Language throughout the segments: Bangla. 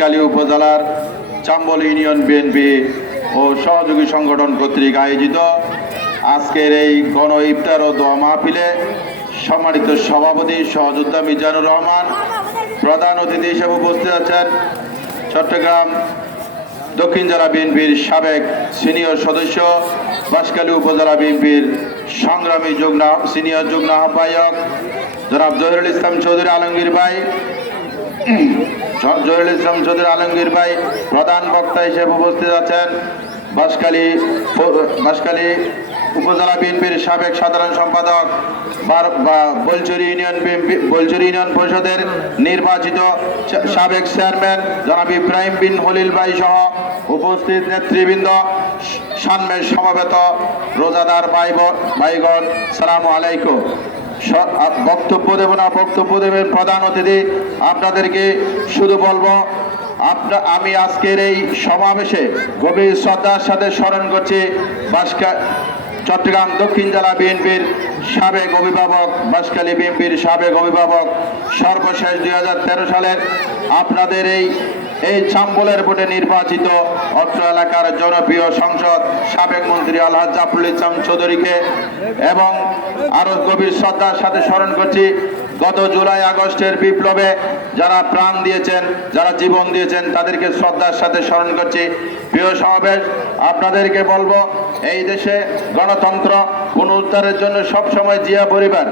বাঁশখালী উপজেলার চাম্বল ইউনিয়ন বিএনপি ও সহযোগী সংগঠন কর্তৃক আয়োজিত আজকের এই গণ ইফতার ও দোয়া মাহফিলে সম্মানিত সভাপতি সহযোদ্ধা মিজানুর রহমান, প্রধান অতিথি হিসেবে উপস্থিত আছেন চট্টগ্রাম দক্ষিণ জেলা বিএনপির সাবেক সিনিয়র সদস্য, বাঁশখালী উপজেলা বিএনপির সংগ্রামী সিনিয়র যুগ্ম আহ্বায়ক জনাব জহিরুল ইসলাম চৌধুরী আলমগীর ভাই প্রধান বক্তা হিসেবে উপস্থিত আছেন বাঁশখালী উপজেলা বিএনপির সাবেক সাধারণ সম্পাদক বলচুরি ইউনিয়ন পরিষদের নির্বাচিত সাবেক চেয়ারম্যান জনাব ইব্রাহিম বিন হলিল ভাই সহ উপস্থিত নেতৃবৃন্দ, সামনের সমবেত রোজাদার ভাইগণ, সালামু আলাইকুম। বক্তব্য দেবেন প্রধান অতিথি। আপনাদেরকে শুধু বলবো, আমি আজকের এই সমাবেশে গভীর শ্রদ্ধার সাথে স্মরণ করছি চট্টগ্রাম দক্ষিণ জেলা বিএনপির সাবেক অভিভাবক, বাঁশখালী বিএনপির সাবেক অভিভাবক, সর্বশেষ 2013 সালের আপনাদের এই চাম্বলের ভোটে নির্বাচিত অত্র এলাকার জনপ্রিয় সংসদ সাবেক মন্ত্রী আলহাজ জাফরুল ইসলাম চৌধুরীকে, এবং আরো গভীর শ্রদ্ধার সাথে স্মরণ করছি গত জুলাই আগস্টের বিপ্লবে যারা প্রাণ দিয়েছেন, যারা জীবন দিয়েছেন, তাদেরকে শ্রদ্ধার সাথে স্মরণ করছি। প্রিয় সমাবেশ, আপনাদেরকে বলবো, এই দেশে গণতন্ত্র পুনরুদ্ধারের জন্য সবসময় জিয়া পরিবার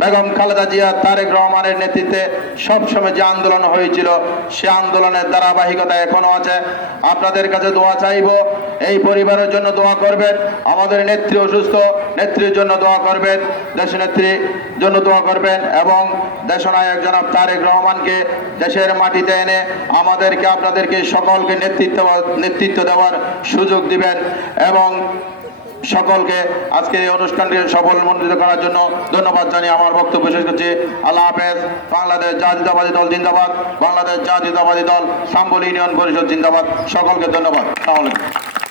বেগম খালেদা জিয়া তারেক রহমানের নেতৃত্বে সবসময় যে আন্দোলন হয়েছিল, সে আন্দোলনের ধারাবাহিকতা এখনো আছে। আপনাদের কাছে দোয়া চাইব, এই পরিবারের জন্য দোয়া করবেন, আমাদের নেত্রী অসুস্থ, নেত্রীর জন্য দোয়া করবেন, দেশনেত্রীর জন্য দোয়া করবেন, এবং দেশনায়ক জনাব তারেক রহমানকে দেশের মাটিতে এনে আমাদেরকে, আপনাদেরকে সকলকে নেতৃত্ব দেওয়ার সুযোগ দিবেন। এবং সকলকে আজকে এই অনুষ্ঠানটি সফলমণ্ডিত করার জন্য ধন্যবাদ জানিয়ে আমার বক্তব্য শেষ করছি। আল্লাহ হাফেজ। বাংলাদেশ জাতীয়তাবাদী দল জিন্দাবাদ, বাংলাদেশ জাতীয়তাবাদী দল চাম্বল ইউনিয়ন পরিষদ জিন্দাবাদ। সকলকে ধন্যবাদ। আসসালামু আলাইকুম।